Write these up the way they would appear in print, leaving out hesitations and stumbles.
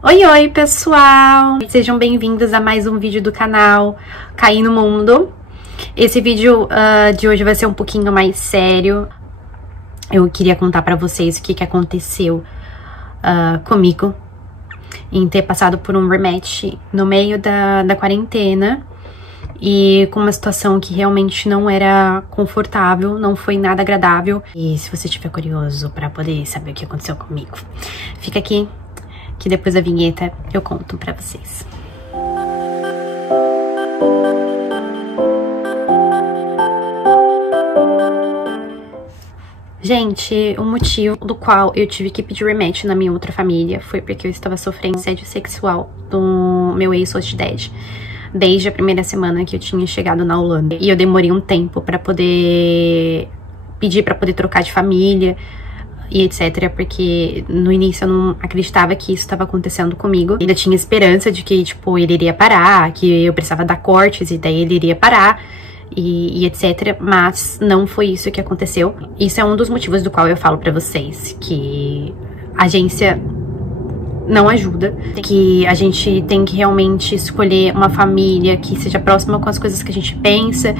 Oi, oi, pessoal! Sejam bem-vindos a mais um vídeo do canal Caí no Mundo. Esse vídeo de hoje vai ser um pouquinho mais sério. Eu queria contar pra vocês o que aconteceu comigo em ter passado por um rematch no meio da quarentena e com uma situação que realmente não era confortável, não foi nada agradável. E se você estiver curioso pra poder saber o que aconteceu comigo, fica aqui que depois da vinheta eu conto pra vocês. Gente, o motivo do qual eu tive que pedir rematch na minha outra família foi porque eu estava sofrendo assédio sexual do meu ex-host dad desde a primeira semana que eu tinha chegado na Holanda. E eu demorei um tempo pra poder pedir pra poder trocar de família e etc, porque no início eu não acreditava que isso estava acontecendo comigo. Ainda tinha esperança de que, tipo, ele iria parar, que eu precisava dar cortes e daí ele iria parar e etc, mas não foi isso que aconteceu. Isso é um dos motivos do qual eu falo pra vocês que a agência não ajuda, que a gente tem que realmente escolher uma família que seja próxima com as coisas que a gente pensa,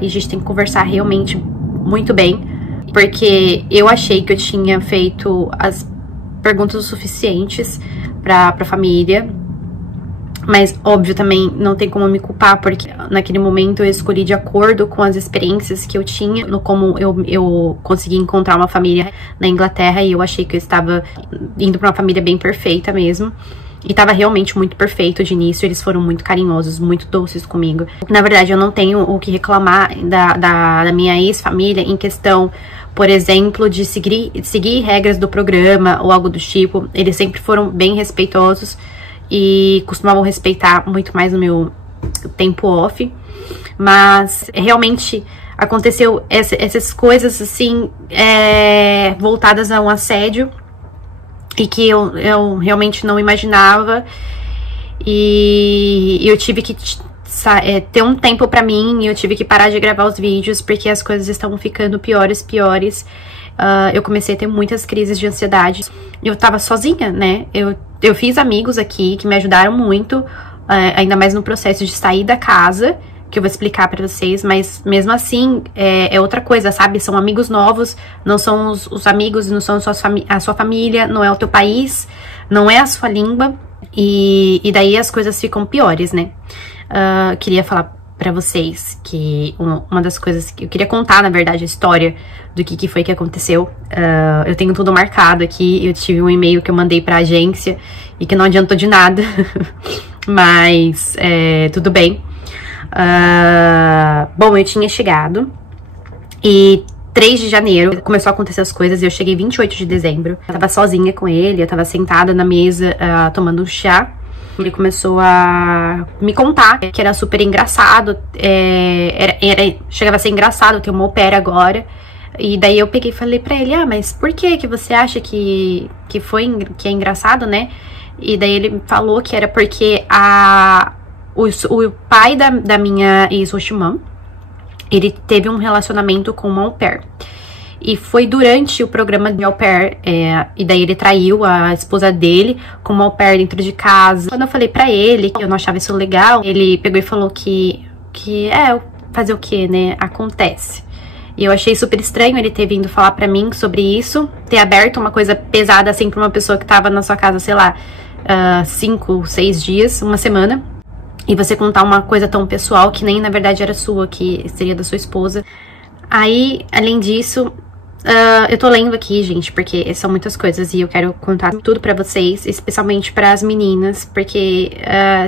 e a gente tem que conversar realmente muito bem. Porque eu achei que eu tinha feito as perguntas o suficientes pra família. Mas, óbvio, também não tem como me culpar, porque naquele momento eu escolhi de acordo com as experiências que eu tinha, no como eu consegui encontrar uma família na Inglaterra, e eu achei que eu estava indo pra uma família bem perfeita mesmo. E tava realmente muito perfeito de início, eles foram muito carinhosos, muito doces comigo. Na verdade, eu não tenho o que reclamar da minha ex-família em questão, por exemplo, de seguir regras do programa ou algo do tipo. Eles sempre foram bem respeitosos e costumavam respeitar muito mais o meu tempo off. Mas realmente aconteceu essas coisas assim, voltadas a um assédio, e que eu realmente não imaginava, e eu tive que ter um tempo pra mim, e eu tive que parar de gravar os vídeos, porque as coisas estavam ficando piores. Eu comecei a ter muitas crises de ansiedade. Eu tava sozinha, né? Eu fiz amigos aqui que me ajudaram muito, ainda mais no processo de sair da casa, que eu vou explicar pra vocês, mas mesmo assim, é outra coisa, sabe? São amigos novos, não são os amigos, não são a sua família, não é o teu país, não é a sua língua, e daí as coisas ficam piores, né? Queria falar pra vocês que uma das coisas que eu queria contar, na verdade, a história do que foi que aconteceu. Eu tenho tudo marcado aqui, eu tive um e-mail que eu mandei pra agência e que não adiantou de nada, mas tudo bem. Bom, eu tinha chegado e 3 de janeiro começou a acontecer as coisas, e eu cheguei 28 de dezembro. Eu tava sozinha com ele, eu tava sentada na mesa tomando um chá. Ele começou a me contar que era super engraçado, chegava a ser engraçado ter uma au pair agora. E daí eu peguei e falei pra ele, mas por que você acha que é engraçado, né? E daí ele falou que era porque o pai da minha ex-hostmã, ele teve um relacionamento com uma au pair. E foi durante o programa de au pair, e daí ele traiu a esposa dele com uma au pair dentro de casa. Quando eu falei pra ele que eu não achava isso legal, ele pegou e falou que fazer o quê, né? Acontece. E eu achei super estranho ele ter vindo falar pra mim sobre isso, ter aberto uma coisa pesada assim pra uma pessoa que tava na sua casa, sei lá, 5, 6 dias, uma semana. E você contar uma coisa tão pessoal que nem na verdade era sua, que seria da sua esposa. Aí, além disso, eu tô lendo aqui, gente, porque são muitas coisas e eu quero contar tudo pra vocês, especialmente pras meninas, porque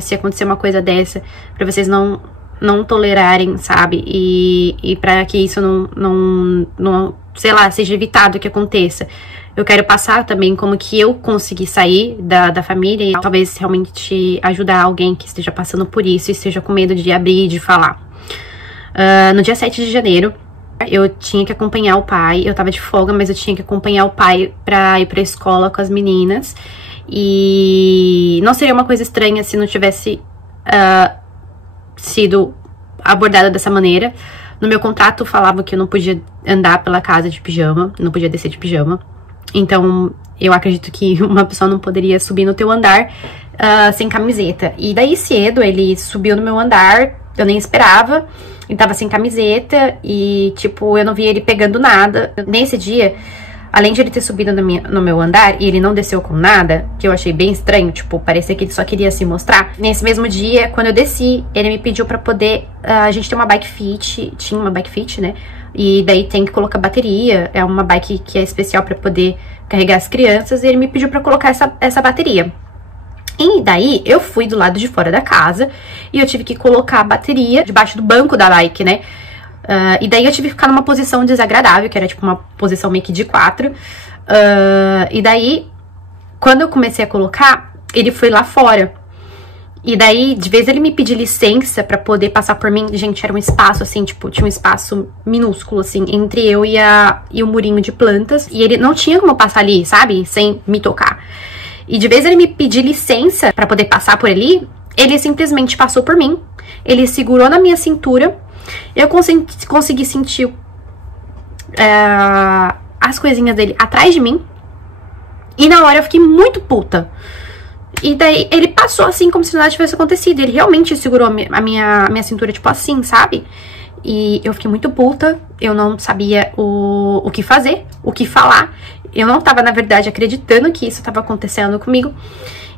se acontecer uma coisa dessa, pra vocês não tolerarem, sabe? E pra que isso não, sei lá, seja evitado que aconteça. Eu quero passar também como que eu consegui sair da família e talvez realmente ajudar alguém que esteja passando por isso e esteja com medo de abrir e de falar. No dia 7 de janeiro, eu tinha que acompanhar o pai. Eu tava de folga, mas eu tinha que acompanhar o pai pra ir pra escola com as meninas. E não seria uma coisa estranha se não tivesse sido abordada dessa maneira. No meu contrato falava que eu não podia andar pela casa de pijama, não podia descer de pijama. Então, eu acredito que uma pessoa não poderia subir no teu andar sem camiseta. E daí cedo ele subiu no meu andar, eu nem esperava, ele tava sem camiseta e, tipo, eu não vi ele pegando nada. Nesse dia, além de ele ter subido no meu andar e ele não desceu com nada, que eu achei bem estranho, tipo, parecia que ele só queria se mostrar. Nesse mesmo dia, quando eu desci, ele me pediu pra poder... a gente tem uma bike fit, tinha uma bike fit, né? E daí tem que colocar bateria, é uma bike que é especial pra poder carregar as crianças, e ele me pediu pra colocar essa bateria. E daí, eu fui do lado de fora da casa e eu tive que colocar a bateria debaixo do banco da bike, né? E daí eu tive que ficar numa posição desagradável, que era tipo uma posição meio que de 4. E daí, quando eu comecei a colocar, ele foi lá fora. E daí, de vez ele me pedir licença pra poder passar por mim, gente, era um espaço assim, tipo, tinha um espaço minúsculo, assim, entre eu e o murinho de plantas. E ele não tinha como passar ali, sabe? Sem me tocar. E de vez ele me pedir licença pra poder passar por ali, ele simplesmente passou por mim. Ele segurou na minha cintura. Eu consegui sentir as coisinhas dele atrás de mim. E na hora eu fiquei muito puta. E daí ele passou assim como se nada tivesse acontecido. Ele realmente segurou a minha cintura, tipo assim, sabe? E eu fiquei muito puta. Eu não sabia o que fazer, o que falar. Eu não tava, na verdade, acreditando que isso tava acontecendo comigo.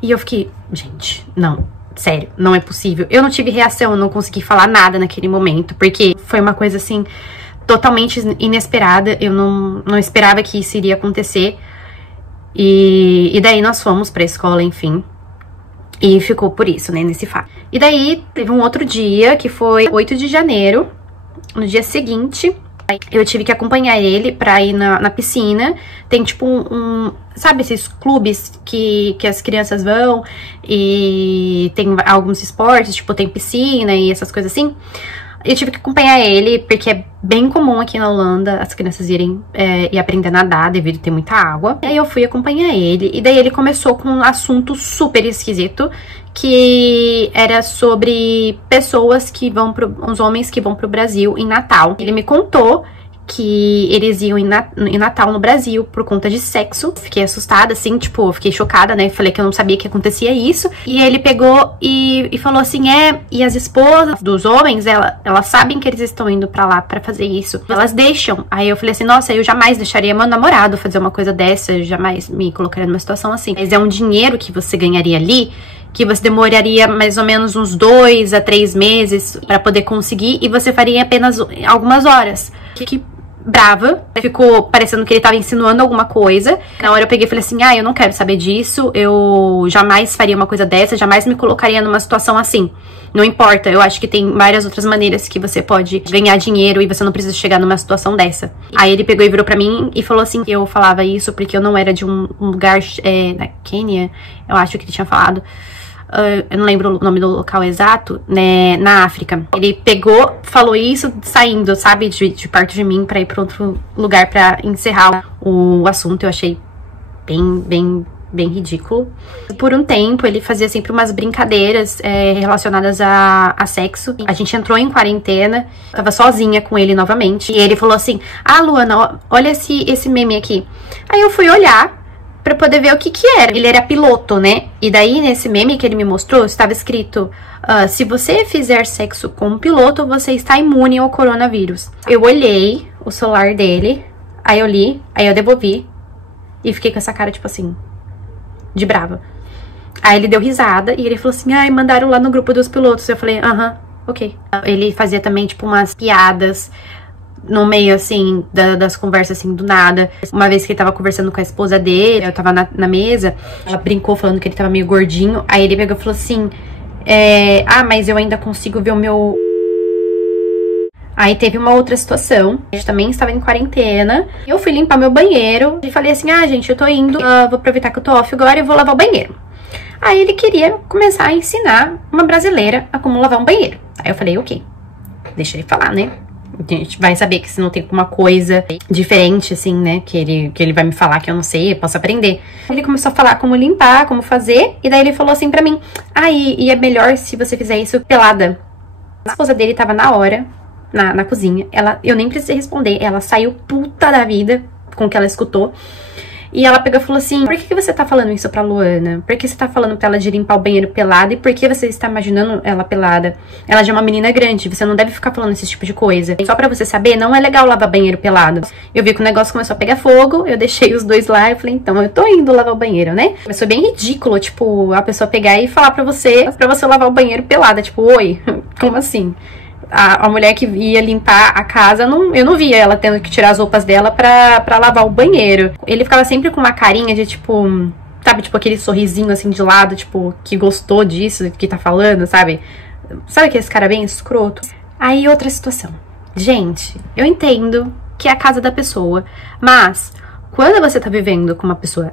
E eu fiquei, gente, não, sério, não é possível. Eu não tive reação, eu não consegui falar nada naquele momento, porque foi uma coisa, assim, totalmente inesperada. Eu não esperava que isso iria acontecer. E daí nós fomos pra escola, enfim. E ficou por isso, né, nesse fato. E daí teve um outro dia, que foi 8 de janeiro, no dia seguinte... Eu tive que acompanhar ele pra ir na piscina. Tem tipo sabe esses clubes que as crianças vão e tem alguns esportes, tipo tem piscina e essas coisas assim. Eu tive que acompanhar ele, porque é bem comum aqui na Holanda as crianças irem e aprender a nadar devido a ter muita água. E aí eu fui acompanhar ele, e daí ele começou com um assunto super esquisito, que era sobre pessoas que vão uns homens que vão pro Brasil em Natal. Ele me contou que eles iam em Natal no Brasil por conta de sexo. Fiquei assustada, assim, tipo, fiquei chocada, né? Falei que eu não sabia que acontecia isso. E ele pegou e falou assim, e as esposas dos homens, elas sabem que eles estão indo pra lá pra fazer isso. Elas deixam. Aí eu falei assim, nossa, eu jamais deixaria meu namorado fazer uma coisa dessa, eu jamais me colocaria numa situação assim. Mas é um dinheiro que você ganharia ali, que você demoraria mais ou menos uns 2 a 3 meses pra poder conseguir, e você faria em apenas algumas horas. Que brava, ficou parecendo que ele tava insinuando alguma coisa. Na hora eu peguei e falei assim, eu não quero saber disso, eu jamais faria uma coisa dessa, jamais me colocaria numa situação assim. Não importa, eu acho que tem várias outras maneiras que você pode ganhar dinheiro e você não precisa chegar numa situação dessa. Aí ele pegou e virou pra mim e falou assim, que eu falava isso porque eu não era de um lugar, na Quênia, eu acho que ele tinha falado. Eu não lembro o nome do local exato, né, na África. Ele pegou, falou isso saindo, sabe, de perto de mim pra ir pra outro lugar pra encerrar o assunto. Eu achei bem ridículo. Por um tempo, ele fazia sempre umas brincadeiras relacionadas a sexo. A gente entrou em quarentena, tava sozinha com ele novamente. E ele falou assim, Luana, olha esse meme aqui. Aí eu fui olhar pra poder ver o que era. Ele era piloto, né? E daí, nesse meme que ele me mostrou, estava escrito, se você fizer sexo com um piloto, você está imune ao coronavírus. Eu olhei o celular dele, aí eu li, aí eu devolvi, e fiquei com essa cara, tipo assim, de brava. Aí ele deu risada, e ele falou assim, mandaram lá no grupo dos pilotos. Eu falei, ok. Ele fazia também, tipo, umas piadas no meio, assim, das conversas, assim, do nada. Uma vez que ele tava conversando com a esposa dele, eu tava na mesa, ela brincou falando que ele tava meio gordinho. Aí ele pegou e falou assim, mas eu ainda consigo ver o meu... Aí teve uma outra situação, a gente também estava em quarentena, eu fui limpar meu banheiro e falei assim, gente, eu tô indo, vou aproveitar que eu tô off agora e vou lavar o banheiro. Aí ele queria começar a ensinar uma brasileira a como lavar um banheiro. Aí eu falei, ok, deixa ele falar, né? A gente vai saber que se não tem alguma coisa diferente, assim, né, que ele vai me falar que eu não sei, eu posso aprender. Ele começou a falar como limpar, como fazer, e daí ele falou assim pra mim, e é melhor se você fizer isso pelada. A esposa dele tava na hora, na cozinha, eu nem precisei responder, ela saiu puta da vida com o que ela escutou. E ela pegou e falou assim, por que você tá falando isso pra Luana? Por que você tá falando pra ela de limpar o banheiro pelada? E por que você está imaginando ela pelada? Ela já é uma menina grande, você não deve ficar falando esse tipo de coisa. Só pra você saber, não é legal lavar banheiro pelado. Eu vi que o negócio começou a pegar fogo, eu deixei os dois lá, eu falei, então, eu tô indo lavar o banheiro, né? Começou bem ridículo, tipo, a pessoa pegar e falar pra você lavar o banheiro pelada. Tipo, oi, como assim? A mulher que ia limpar a casa, eu não via ela tendo que tirar as roupas dela pra lavar o banheiro. Ele ficava sempre com uma carinha de, tipo, sabe, tipo aquele sorrisinho assim de lado, tipo, que gostou disso, que tá falando, sabe? Sabe aquele cara bem escroto? Aí, outra situação. Gente, eu entendo que é a casa da pessoa, mas quando você tá vivendo com uma pessoa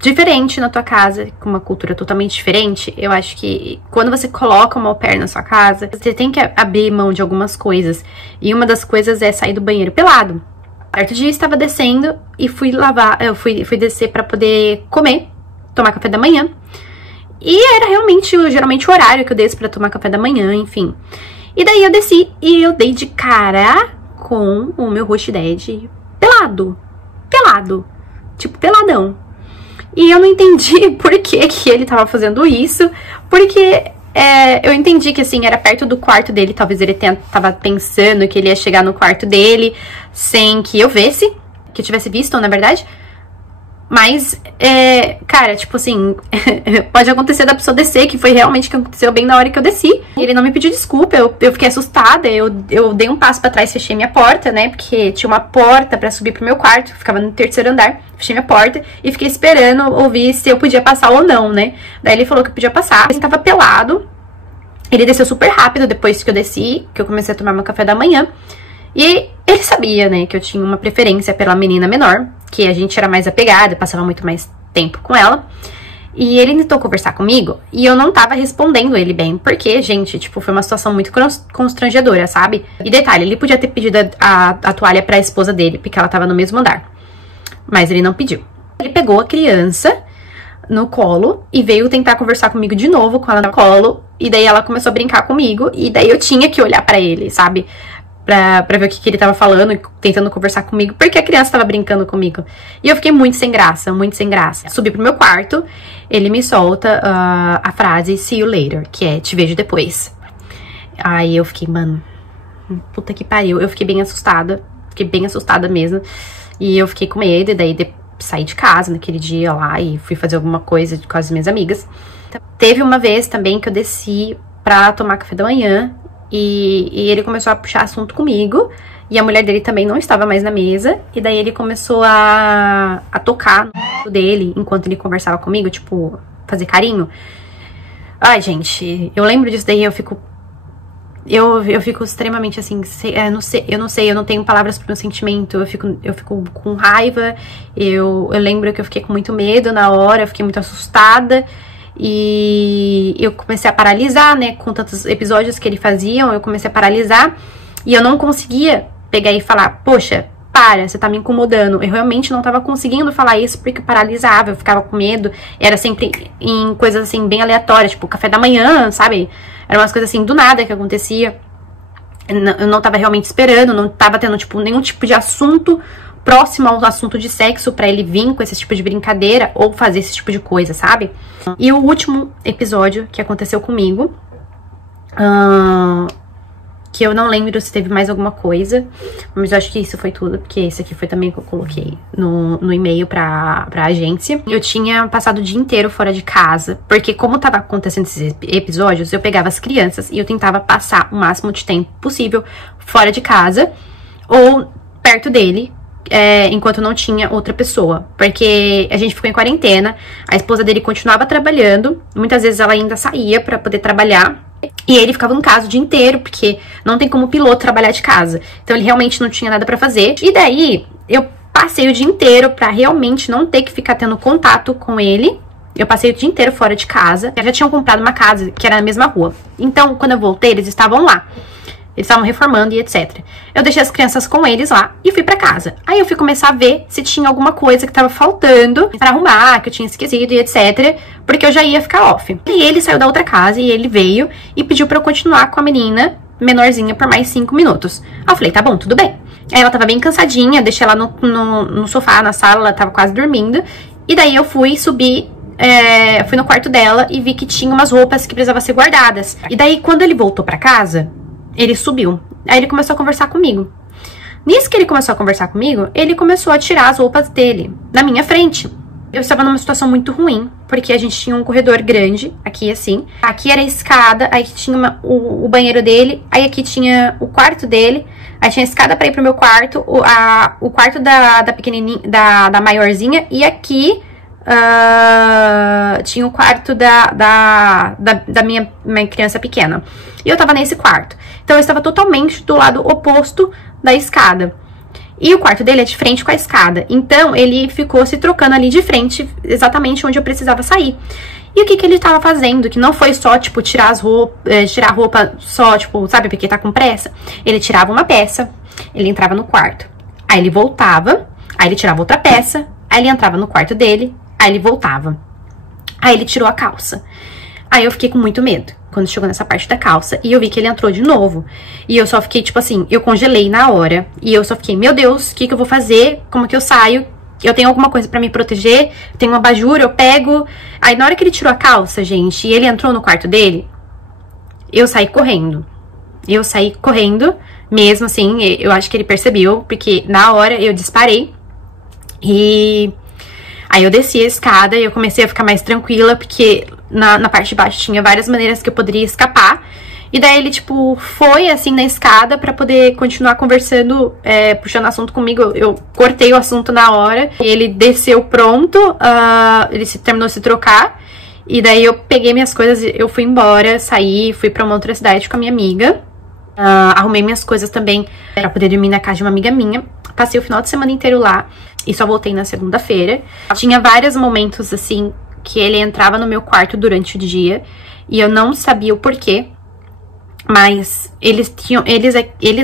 diferente na tua casa, com uma cultura totalmente diferente, eu acho que quando você coloca uma au pair na sua casa, você tem que abrir mão de algumas coisas. E uma das coisas é sair do banheiro pelado. Certo dia eu estava descendo e fui lavar, eu fui descer pra poder comer, tomar café da manhã. E era realmente, geralmente, o horário que eu desço pra tomar café da manhã, enfim. E daí eu desci e eu dei de cara com o meu Roche Dad pelado. Pelado. Tipo, peladão. E eu não entendi por que ele tava fazendo isso, porque eu entendi que, assim, era perto do quarto dele, talvez ele tava pensando que ele ia chegar no quarto dele sem que eu visse, que eu tivesse visto, na verdade. Mas, cara, tipo assim, pode acontecer da pessoa descer, que foi realmente o que aconteceu bem na hora que eu desci. Ele não me pediu desculpa, eu fiquei assustada, eu dei um passo pra trás, fechei minha porta, né, porque tinha uma porta pra subir pro meu quarto, ficava no terceiro andar, fechei minha porta e fiquei esperando ouvir se eu podia passar ou não, né. Daí ele falou que eu podia passar, ele tava pelado, ele desceu super rápido depois que eu desci, que eu comecei a tomar meu café da manhã. E ele sabia, né, que eu tinha uma preferência pela menina menor, que a gente era mais apegada, passava muito mais tempo com ela. E ele tentou conversar comigo e eu não tava respondendo ele bem, porque, gente, tipo, foi uma situação muito constrangedora, sabe? E detalhe, ele podia ter pedido a toalha pra esposa dele, porque ela tava no mesmo andar. Mas ele não pediu. Ele pegou a criança no colo e veio tentar conversar comigo de novo com ela no colo. E daí ela começou a brincar comigo e daí eu tinha que olhar pra ele, sabe? Pra ver o que ele tava falando, tentando conversar comigo, porque a criança tava brincando comigo. E eu fiquei muito sem graça, muito sem graça. Subi pro meu quarto, ele me solta a frase see you later, que é te vejo depois. Aí eu fiquei, mano, puta que pariu. Eu fiquei bem assustada mesmo. E eu fiquei com medo, e daí saí de casa naquele dia lá e fui fazer alguma coisa com as minhas amigas. Teve uma vez também que eu desci pra tomar café da manhã, e ele começou a puxar assunto comigo, e a mulher dele também não estava mais na mesa, e daí ele começou a tocar no dele enquanto ele conversava comigo, tipo, fazer carinho. Ai, gente, eu lembro disso daí, eu fico extremamente assim, eu não tenho palavras pro meu sentimento, eu fico com raiva, eu lembro que eu fiquei com muito medo na hora, eu fiquei muito assustada. E eu comecei a paralisar, né, com tantos episódios que ele fazia, eu comecei a paralisar e eu não conseguia pegar e falar, poxa, para, você tá me incomodando. Eu realmente não tava conseguindo falar isso porque eu paralisava, eu ficava com medo, era sempre em coisas assim bem aleatórias, tipo café da manhã, sabe? Eram umas coisas assim do nada que acontecia. Eu não tava realmente esperando, não tava tendo tipo nenhum tipo de assunto próximo ao assunto de sexo pra ele vir com esse tipo de brincadeira ou fazer esse tipo de coisa, sabe? E o último episódio que aconteceu comigo, que eu não lembro se teve mais alguma coisa, mas eu acho que isso foi tudo, porque esse aqui foi também que eu coloquei no e-mail pra agência. Eu tinha passado o dia inteiro fora de casa, porque como tava acontecendo esses episódios, eu pegava as crianças e eu tentava passar o máximo de tempo possível fora de casa ou perto dele, enquanto não tinha outra pessoa, porque a gente ficou em quarentena, a esposa dele continuava trabalhando, muitas vezes ela ainda saía pra poder trabalhar, e ele ficava em casa o dia inteiro, porque não tem como o piloto trabalhar de casa, então ele realmente não tinha nada pra fazer, e daí eu passei o dia inteiro pra realmente não ter que ficar tendo contato com ele. Eu passei o dia inteiro fora de casa, já tinham comprado uma casa que era na mesma rua, então quando eu voltei eles estavam lá. Eles estavam reformando e etc. Eu deixei as crianças com eles lá e fui pra casa. Aí eu fui começar a ver se tinha alguma coisa que tava faltando pra arrumar, que eu tinha esquecido e etc. Porque eu já ia ficar off. E ele saiu da outra casa e ele veio e pediu pra eu continuar com a menina menorzinha por mais 5 minutos. Aí eu falei, tá bom, tudo bem. Aí ela tava bem cansadinha, deixei ela no sofá, na sala, ela tava quase dormindo. E daí eu fui subir, fui no quarto dela e vi que tinha umas roupas que precisavam ser guardadas. E daí, quando ele voltou pra casa, ele subiu. Aí ele começou a conversar comigo. Nisso que ele começou a conversar comigo, ele começou a tirar as roupas dele na minha frente. Eu estava numa situação muito ruim, porque a gente tinha um corredor grande, aqui assim. Aqui era a escada, aí tinha o banheiro dele, aí aqui tinha o quarto dele. Aí tinha a escada pra ir pro meu quarto, o quarto da pequenininha, da maiorzinha, e aqui tinha o quarto da minha criança pequena. E eu tava nesse quarto. Então eu estava totalmente do lado oposto da escada. E o quarto dele é de frente com a escada. Então ele ficou se trocando ali de frente, exatamente onde eu precisava sair. E o que que ele tava fazendo? Que não foi só, tipo, tirar a roupa só, tipo, sabe, porque tá com pressa. Ele tirava uma peça, ele entrava no quarto. Aí ele voltava, aí ele tirava outra peça, aí ele entrava no quarto dele, aí ele voltava. Aí ele tirou a calça. Aí eu fiquei com muito medo quando chegou nessa parte da calça. E eu vi que ele entrou de novo. E eu só fiquei, tipo assim, eu congelei na hora. E eu só fiquei, meu Deus, o que que eu vou fazer? Como que eu saio? Eu tenho alguma coisa pra me proteger? Tenho uma abajur, eu pego. Aí na hora que ele tirou a calça, gente, e ele entrou no quarto dele, eu saí correndo. Eu saí correndo, mesmo assim, eu acho que ele percebeu, porque na hora eu disparei. E aí eu desci a escada e eu comecei a ficar mais tranquila, porque na parte de baixo tinha várias maneiras que eu poderia escapar. E daí ele, tipo, foi assim na escada pra poder continuar conversando, puxando assunto comigo. Eu cortei o assunto na hora. E ele desceu pronto, ele terminou de se trocar. E daí eu peguei minhas coisas, eu fui embora, saí, fui pra uma outra cidade com a minha amiga. Arrumei minhas coisas também pra poder dormir na casa de uma amiga minha. Passei o final de semana inteiro lá e só voltei na segunda-feira. Tinha vários momentos, assim, que ele entrava no meu quarto durante o dia e eu não sabia o porquê. Mas eles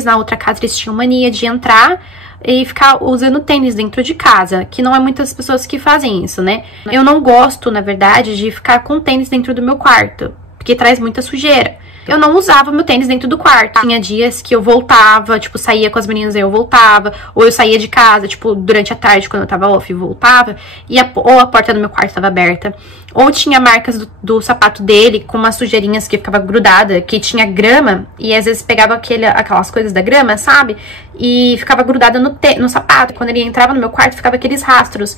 na outra casa, eles tinham mania de entrar e ficar usando tênis dentro de casa, que não é muitas pessoas que fazem isso, né? Eu não gosto, na verdade, de ficar com tênis dentro do meu quarto, porque traz muita sujeira. Eu não usava meu tênis dentro do quarto. Tinha dias que eu voltava, tipo, saía com as meninas e eu voltava. Ou eu saía de casa, tipo, durante a tarde, quando eu tava off, eu voltava. Ou a porta do meu quarto tava aberta. Ou tinha marcas do sapato dele com umas sujeirinhas que ficava grudada, que tinha grama. E às vezes pegava aquelas coisas da grama, sabe? E ficava grudada no sapato. Quando ele entrava no meu quarto, ficava aqueles rastros.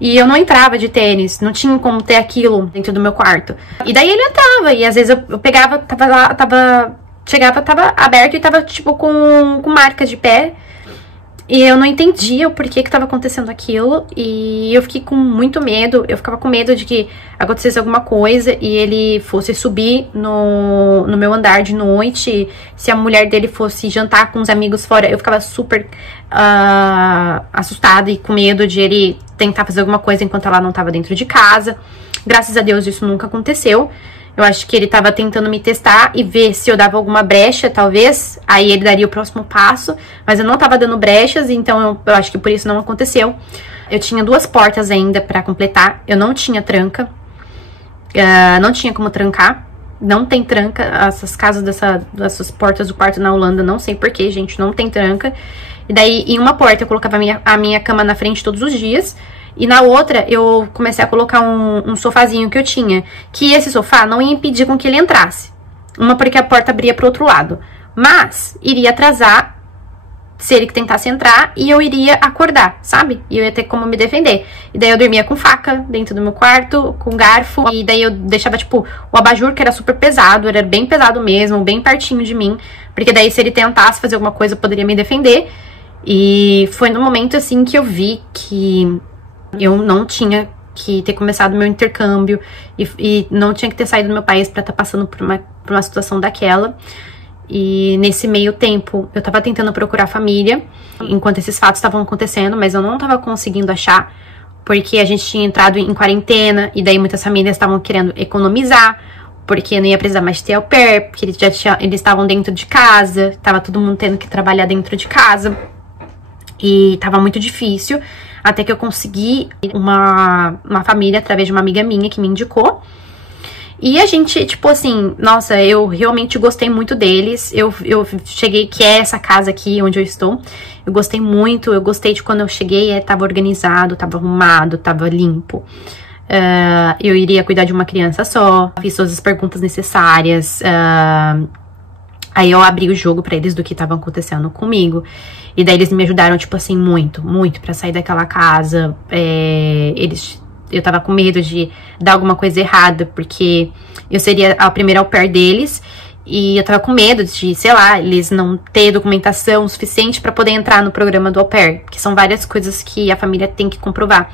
E eu não entrava de tênis, não tinha como ter aquilo dentro do meu quarto. E daí ele entrava, e às vezes eu pegava, chegava, tava aberto e tava, tipo, com marcas de pé. E eu não entendia o porquê que tava acontecendo aquilo. E eu fiquei com muito medo. Eu ficava com medo de que acontecesse alguma coisa e ele fosse subir no meu andar de noite. Se a mulher dele fosse jantar com os amigos fora, eu ficava super assustada e com medo de ele tentar fazer alguma coisa enquanto ela não tava dentro de casa. Graças a Deus isso nunca aconteceu. Eu acho que ele tava tentando me testar e ver se eu dava alguma brecha, talvez. Aí ele daria o próximo passo. Mas eu não tava dando brechas, então eu acho que por isso não aconteceu. Eu tinha 2 portas ainda pra completar. Eu não tinha tranca. Não tinha como trancar. Não tem tranca. Essas casas dessas portas do quarto na Holanda, não sei porquê, gente, não tem tranca. E daí, em uma porta, eu colocava a minha cama na frente todos os dias. E na outra, eu comecei a colocar um sofazinho que eu tinha. Que esse sofá não ia impedir com que ele entrasse. Uma porque a porta abria pro outro lado. Mas, iria atrasar se ele tentasse entrar e eu iria acordar, sabe? E eu ia ter como me defender. E daí eu dormia com faca dentro do meu quarto, com garfo. E daí eu deixava, tipo, o abajur, que era super pesado. Era bem pesado mesmo, bem pertinho de mim. Porque daí se ele tentasse fazer alguma coisa, eu poderia me defender. E foi no momento, assim, que eu vi que eu não tinha que ter começado meu intercâmbio e não tinha que ter saído do meu país pra estar passando por uma situação daquela. E nesse meio tempo, eu tava tentando procurar família, enquanto esses fatos estavam acontecendo, mas eu não tava conseguindo achar, porque a gente tinha entrado em quarentena, e daí muitas famílias estavam querendo economizar, porque não ia precisar mais ter au pair, porque eles estavam dentro de casa, tava todo mundo tendo que trabalhar dentro de casa, e tava muito difícil. Até que eu consegui uma família através de uma amiga minha que me indicou. E a gente, tipo assim, nossa, eu realmente gostei muito deles. Eu cheguei, que é essa casa aqui onde eu estou. Eu gostei muito, eu gostei de quando eu cheguei, tava organizado, tava arrumado, tava limpo. Eu iria cuidar de uma criança só, fiz todas as perguntas necessárias. Aí eu abri o jogo pra eles do que tava acontecendo comigo. E daí eles me ajudaram, tipo assim, muito, muito pra sair daquela casa. Eu tava com medo de dar alguma coisa errada, porque eu seria a primeira au pair deles. E eu tava com medo de, sei lá, eles não ter documentação suficiente pra poder entrar no programa do au pair. Que são várias coisas que a família tem que comprovar.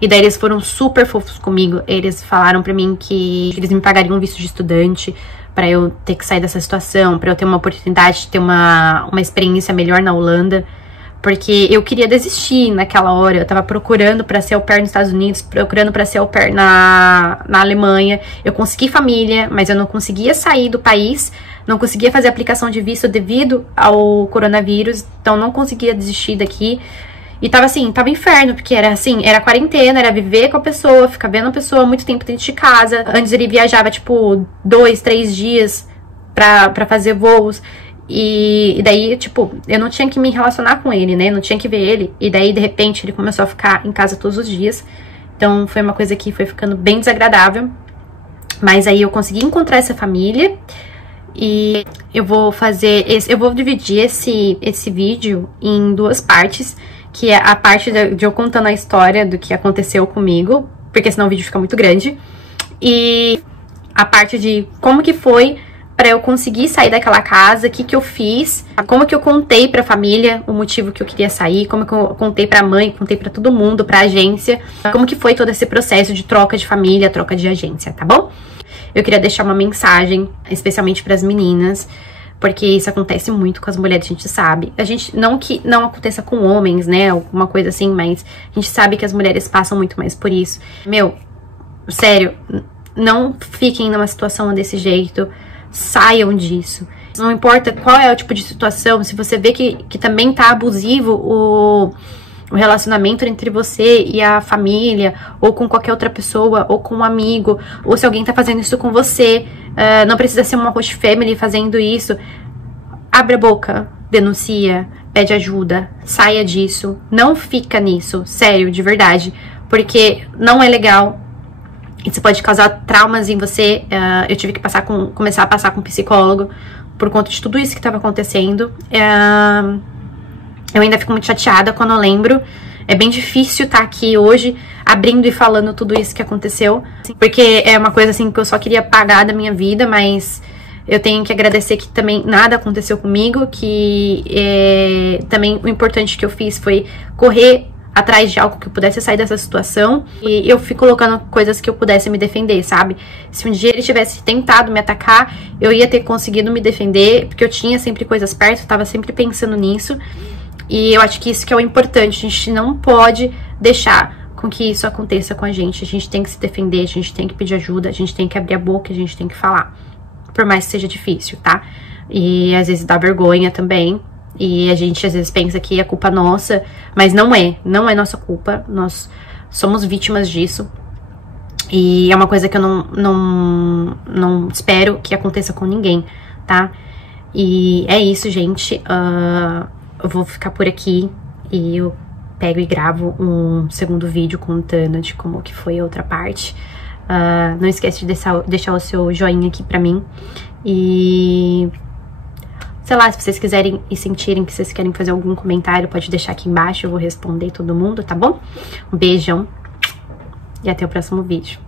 E daí eles foram super fofos comigo. Eles falaram pra mim que eles me pagariam um visto de estudante pra eu ter que sair dessa situação, pra eu ter uma oportunidade de ter uma experiência melhor na Holanda. Porque eu queria desistir naquela hora. Eu tava procurando pra ser au pair nos Estados Unidos, procurando pra ser au pair na Alemanha. Eu consegui família, mas eu não conseguia sair do país. Não conseguia fazer aplicação de visto devido ao coronavírus. Então não conseguia desistir daqui. E tava assim, tava inferno, porque era assim, era quarentena, era viver com a pessoa, ficar vendo a pessoa muito tempo dentro de casa. Antes ele viajava, tipo, 2, 3 dias pra fazer voos. E daí, tipo, eu não tinha que me relacionar com ele, né? Não tinha que ver ele. E daí, de repente, ele começou a ficar em casa todos os dias. Então, foi uma coisa que foi ficando bem desagradável. Mas aí eu consegui encontrar essa família. E eu vou fazer... eu vou dividir esse vídeo em 2 partes. Que é a parte de eu contando a história do que aconteceu comigo. Porque senão o vídeo fica muito grande. E a parte de como que foi pra eu conseguir sair daquela casa, o que eu fiz, como que eu contei pra família o motivo que eu queria sair, como que eu contei pra mãe, contei pra todo mundo, pra agência, como que foi todo esse processo de troca de família, troca de agência, tá bom? Eu queria deixar uma mensagem, especialmente pras meninas, porque isso acontece muito com as mulheres, a gente sabe. A gente, não que não aconteça com homens, né, alguma coisa assim, mas a gente sabe que as mulheres passam muito mais por isso. Meu, sério, não fiquem numa situação desse jeito. Saiam disso. Não importa qual é o tipo de situação, se você vê que também tá abusivo o relacionamento entre você e a família, ou com qualquer outra pessoa, ou com um amigo, ou se alguém tá fazendo isso com você, não precisa ser uma host family fazendo isso. Abre a boca, denuncia, pede ajuda, saia disso, não fica nisso, sério, de verdade, porque não é legal. Isso pode causar traumas em você. Eu tive que começar a passar com um psicólogo por conta de tudo isso que estava acontecendo. Eu ainda fico muito chateada quando eu lembro. É bem difícil estar aqui hoje abrindo e falando tudo isso que aconteceu. Porque é uma coisa assim que eu só queria apagar da minha vida, mas eu tenho que agradecer que também nada aconteceu comigo. Que também o importante que eu fiz foi correr atrás de algo que eu pudesse sair dessa situação. E eu fui colocando coisas que eu pudesse me defender, sabe? Se um dia ele tivesse tentado me atacar, eu ia ter conseguido me defender, porque eu tinha sempre coisas perto, eu tava sempre pensando nisso. E eu acho que isso que é o importante. A gente não pode deixar com que isso aconteça com a gente tem que se defender, a gente tem que pedir ajuda, a gente tem que abrir a boca, a gente tem que falar. Por mais que seja difícil, tá? E às vezes dá vergonha também. E a gente às vezes pensa que é culpa nossa, mas não é nossa culpa, nós somos vítimas disso. E é uma coisa que eu não espero que aconteça com ninguém, tá? E é isso, gente. Eu vou ficar por aqui e eu pego e gravo um segundo vídeo contando de como que foi a outra parte. Não esquece de deixar o seu joinha aqui pra mim. E sei lá, se vocês quiserem e sentirem que vocês querem fazer algum comentário, pode deixar aqui embaixo, eu vou responder todo mundo, tá bom? Um beijão e até o próximo vídeo.